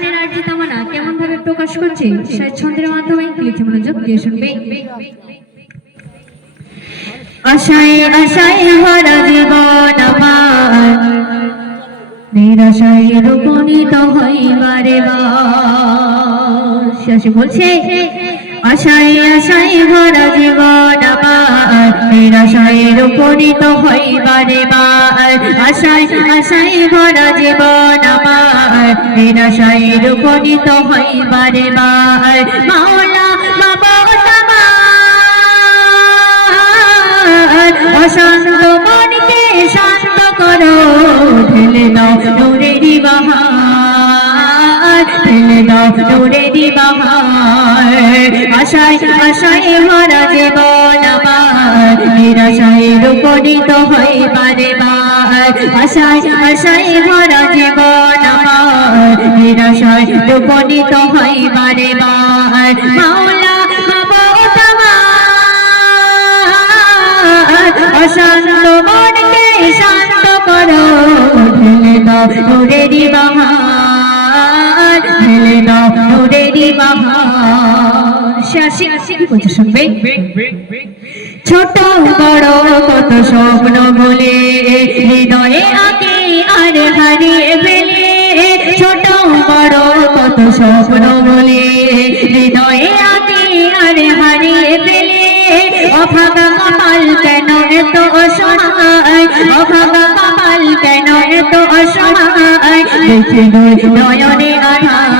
মনের আর্জি তামানা কেমন ভাবে প্রকাশ করছে সেই ছন্দের মাধ্যমে লিখে মনোযোগ দিয়ে শুনবে। আশায় আশায় ভরা জীবন আমার, নিরাশায় রূপণিত হইবারে বাস। বলছে আশায় আশায় ভরা জীবন আমার। নিরাশায় রূপণিত হইবারে বার। আশায় আশায় ভরা জীবন আমার। নিরাশায় রূপণিত হইবারে বার। মাওলা ঠেলে দাও নূরেরই বাহার, আশায় রূপণিত হইবারে বার আশায় জীবন আমার অশান্ত মনকে শান্ত করো নূরেরই বাহার। ছোট বড় কত স্বপ্ন বলে, হৃদয়ে আগে আর হারিয়ে ফেলে ছোট বড় কত স্বপ্ন বলে হৃদয়ে আগে আর হারিয়ে ফেলে অভাগা কপাল কেন এত অসহায়? অভাগা কপাল কেন এত অসহায়? দেখি নয়নে আধার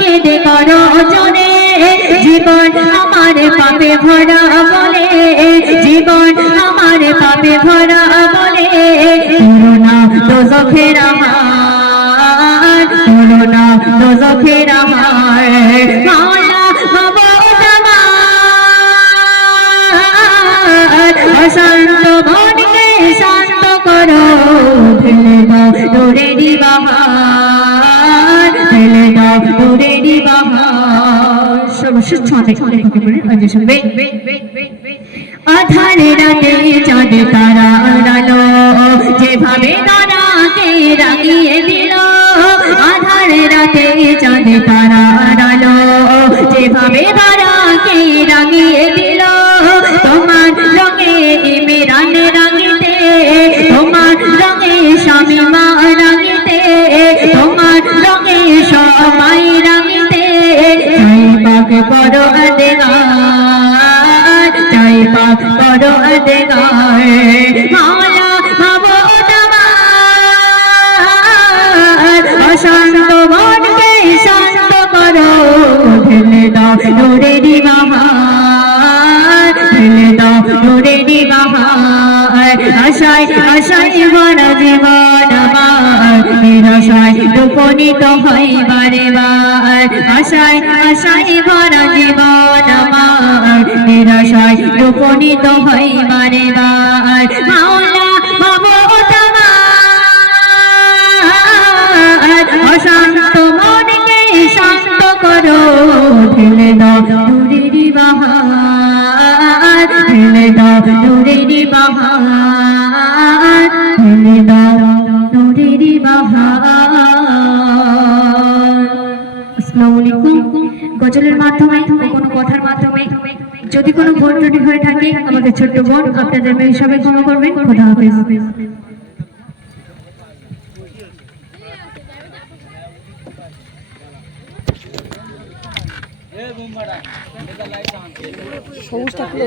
কেঁদে করো জোরে জীবন আমার পাপে ভরা বলে, জীবন আমার পাপে ভরা বলে। করোনা দোজখের হার করোনা দোজখের হার মাওলা বাবা তোমার অশান্ত মনকে শান্ত করো ঠেলে দাও তোরেরই বাহার। ঠেলে দাও তোরেরই বাহার সর্বশ্রেষ্ঠ অনেক অনেক অনেক করে আজ শুনবে। আধারে রাতে চাঁদ, তারা আড়ালো। যেভাবে তারাকে রাগিয়ে দিল, আধারে রাতে চাঁদ, তারা আড়ালো। যেভাবে তারাকে রাগিয়ে দিল করো আদেগার চাই বাহার আশায় আশায় জীবন আমার নিরাশায় উপনীত হইবারে বার। আশায় আশায় ভরা জীবন আমার। নিরাশায় উপনীত হইবারে বার মাওলা ভাবো অশান্ত মনকে শান্ত করো, ঢেলে দাও নূরেরই বাহার। ঢেলে দাও নূরেরই বাহার। ঢেলে দাও নূরেরই বাহার। গজলের মাধ্যমে কোনো কথার মাধ্যমে। যদি কোনো ভুল ত্রুটি হয়ে থাকে, আমাদের ছোট্ট বোন আপনাদের মেয়ে হিসাবে ক্ষমা করবেন। খোদা হাফেজ। সবুজটা খুলে